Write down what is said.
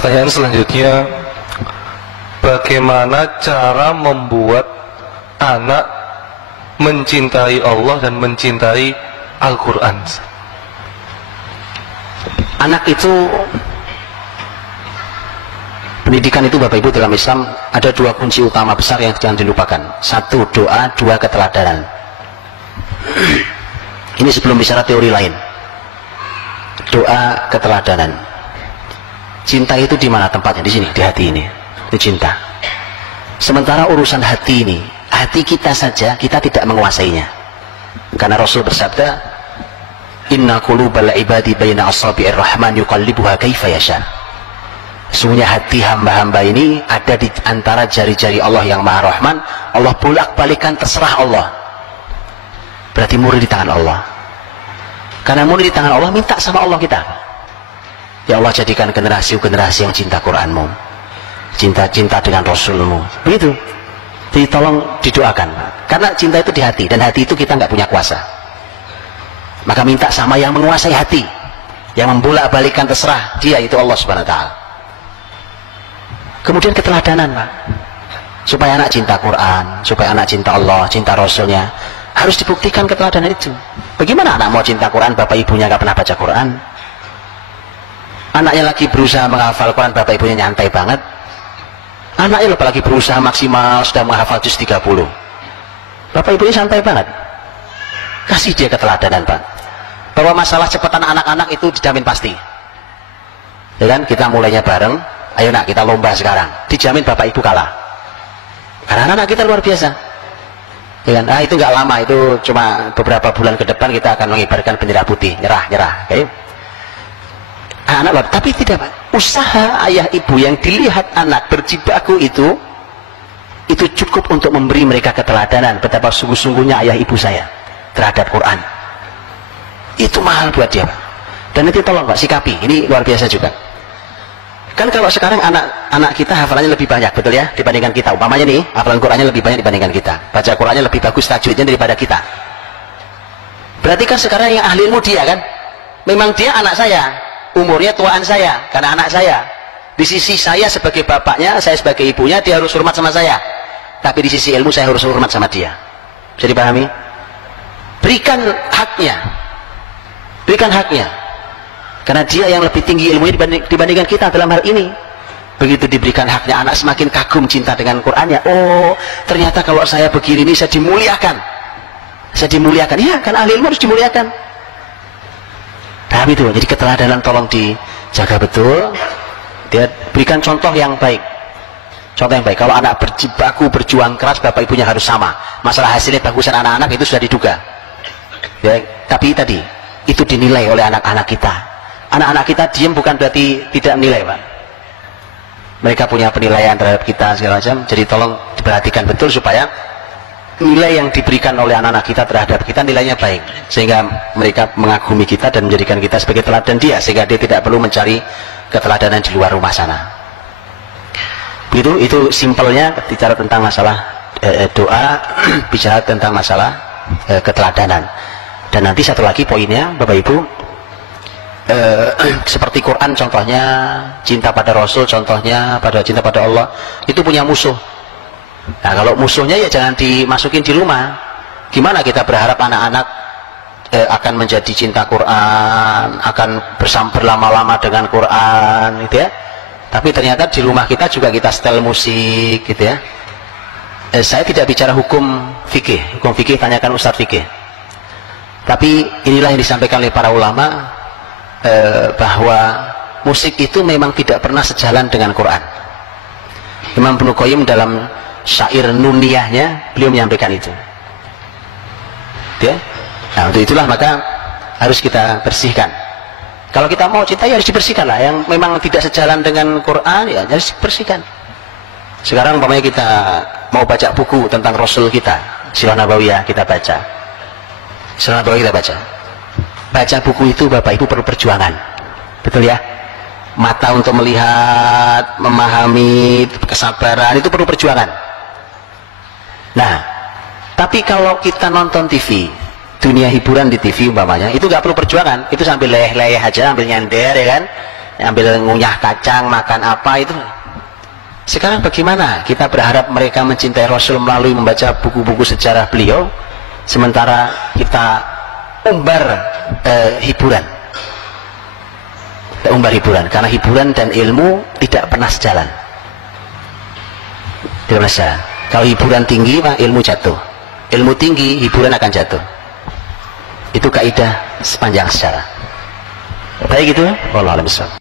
Pertanyaan selanjutnya, bagaimana cara membuat anak mencintai Allah dan mencintai Al-Quran? Anak itu, pendidikan itu Bapak Ibu dalam Islam ada dua kunci utama besar yang jangan dilupakan. Satu, doa. Dua, keteladanan. Ini sebelum bicara teori lain. Doa, keteladanan. Cinta itu di mana tempatnya? Di sini, di hati ini. Itu cinta. Sementara urusan hati ini, hati kita saja kita tidak menguasainya. Karena Rasul bersabda, "Inna qulubal ibadi baina asabi'ir rahman yuqallibuha kaifa yasha." Sesungguhnya hati hamba-hamba ini ada di antara jari-jari Allah yang Maha Rahman. Allah bolak-balikan, terserah Allah. Berarti murni di tangan Allah. Karena murni di tangan Allah, minta sama Allah kita. Ya Allah, jadikan generasi yang cinta Quranmu, cinta dengan Rasulmu. Begitu. Jadi tolong didoakan. Karena cinta itu di hati, dan hati itu kita nggak punya kuasa. Maka minta sama yang menguasai hati, yang membolak-balikan, terserah dia, itu Allah Subhanahu wa Ta'ala. Kemudian keteladanan, Pak, supaya anak cinta Quran, supaya anak cinta Allah, cinta Rasulnya, harus dibuktikan keteladanan itu. Bagaimana anak mau cinta Quran, bapak ibunya nggak pernah baca Quran? Anaknya lagi berusaha menghafal Quran, bapak ibunya nyantai banget. Anaknya apalagi berusaha maksimal, sudah menghafal juz 30, bapak ibunya santai banget. Kasih dia keteladanan, Pak, bahwa masalah cepatan anak-anak itu dijamin pasti. Ya kan, kita mulainya bareng. Ayo nak, kita lomba sekarang. Dijamin bapak ibu kalah. Karena anak kita luar biasa. Ya kan? Itu nggak lama, itu cuma beberapa bulan ke depan kita akan mengibarkan bendera putih, nyerah. Okay? Anak luar, tapi tidak, Pak. Usaha ayah ibu yang dilihat anak berjibaku itu cukup untuk memberi mereka keteladanan betapa sungguh-sungguhnya ayah ibu saya terhadap Quran. Itu mahal buat dia, Pak. Dan itu tolong, Pak, sikapi. Ini luar biasa juga. Kan kalau sekarang anak kita hafalannya lebih banyak, betul ya, dibandingkan kita. Umpamanya nih, hafalan Qurannya lebih banyak dibandingkan kita. Baca Qurannya lebih bagus tajwidnya daripada kita. Berarti kan sekarang yang ahli ilmu dia kan? Memang dia anak saya, umurnya tuaan saya, karena anak saya. Di sisi saya sebagai bapaknya, saya sebagai ibunya, dia harus hormat sama saya. Tapi di sisi ilmu saya harus hormat sama dia. Bisa dipahami? Berikan haknya. Berikan haknya. Karena dia yang lebih tinggi ilmunya dibandingkan kita dalam hal ini. Begitu diberikan haknya, anak semakin kagum cinta dengan Qurannya. Oh, ternyata kalau saya begini ini saya dimuliakan. Saya dimuliakan. Ya, kan ahli ilmu harus dimuliakan. Nah, itu. Jadi keteladanan tolong dijaga betul. Dia berikan contoh yang baik. Contoh yang baik. Kalau anak berjibaku, berjuang keras, bapak ibunya harus sama. Masalah hasilnya bagusan anak-anak itu sudah diduga. Ya, tapi tadi itu dinilai oleh anak-anak kita. Anak-anak kita diam bukan berarti tidak menilai, Pak. Mereka punya penilaian terhadap kita segala macam. Jadi tolong diperhatikan betul supaya nilai yang diberikan oleh anak-anak kita terhadap kita nilainya baik, sehingga mereka mengagumi kita dan menjadikan kita sebagai teladan dia, sehingga dia tidak perlu mencari keteladanan di luar rumah sana. Begitu, itu simpelnya bicara tentang masalah doa, bicara tentang masalah keteladanan. Dan nanti satu lagi poinnya, Bapak Ibu, seperti Quran contohnya, cinta pada Rasul contohnya, cinta pada Allah, itu punya musuh. Nah, kalau musuhnya ya jangan dimasukin di rumah. Gimana kita berharap anak-anak akan menjadi cinta Quran, akan berlama-lama dengan Quran, gitu ya. Tapi ternyata di rumah kita juga kita setel musik, gitu ya. Saya tidak bicara hukum fikih tanyakan Ustadz fikih. Tapi inilah yang disampaikan oleh para ulama, bahwa musik itu memang tidak pernah sejalan dengan Quran. Imam Ibnu Qayyim dalam syair nuniyahnya beliau menyampaikan itu. Ya? Nah, untuk itulah maka harus kita bersihkan. Kalau kita mau cinta ya harus dibersihkan lah. Yang memang tidak sejalan dengan Quran ya harus dibersihkan. Sekarang umpamanya kita mau baca buku tentang Rasul kita, Sirah Nabawiyah kita baca. Sirah Nabawiyah kita baca. Baca buku itu Bapak Ibu perlu perjuangan, betul ya? Mata untuk melihat, memahami, kesabaran itu perlu perjuangan. Nah, tapi kalau kita nonton TV, dunia hiburan di TV umpamanya, itu nggak perlu perjuangan, itu sambil leyeh-leyeh aja, sambil nyender ya kan, ambil ngunyah kacang, makan apa itu. Sekarang bagaimana kita berharap mereka mencintai Rasul melalui membaca buku-buku sejarah beliau, sementara kita umbar hiburan. Kita umbar hiburan, karena hiburan dan ilmu tidak pernah sejalan. Tidak pernah sejalan. Kalau hiburan tinggi, maka ilmu jatuh. Ilmu tinggi, hiburan akan jatuh. Itu kaidah sepanjang sejarah. Baik gitu, wallahu a'lam bishawab.